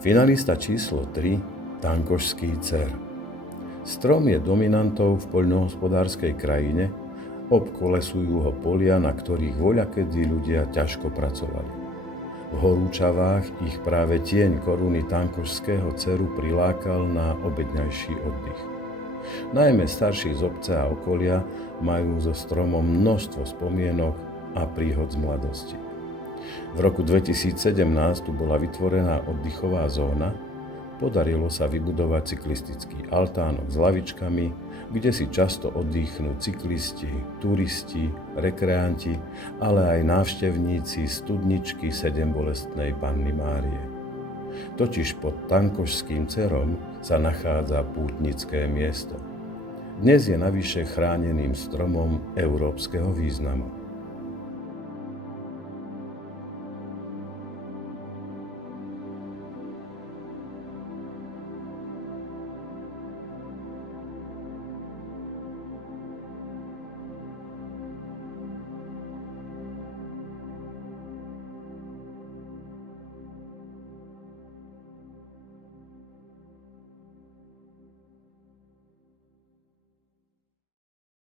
Finalista číslo 3, Tankošský cer. Strom je dominantou v poľnohospodárskej krajine, obkolesujú ho polia, na ktorých voľakedy ľudia ťažko pracovali. V horúčavách ich práve tieň koruny Tankošského ceru prilákal na obedňajší oddych. Najmä starší z obce a okolia majú so stromom množstvo spomienok a príhod z mladosti. V roku 2017 tu bola vytvorená oddychová zóna, podarilo sa vybudovať cyklistický altánok s lavičkami, kde si často oddychnú cyklisti, turisti, rekreanti, ale aj návštevníci studničky Sedembolestnej Panny Márie. Totiž pod Tankošským cerom sa nachádza pútnické miesto. Dnes je navyše chráneným stromom európskeho významu.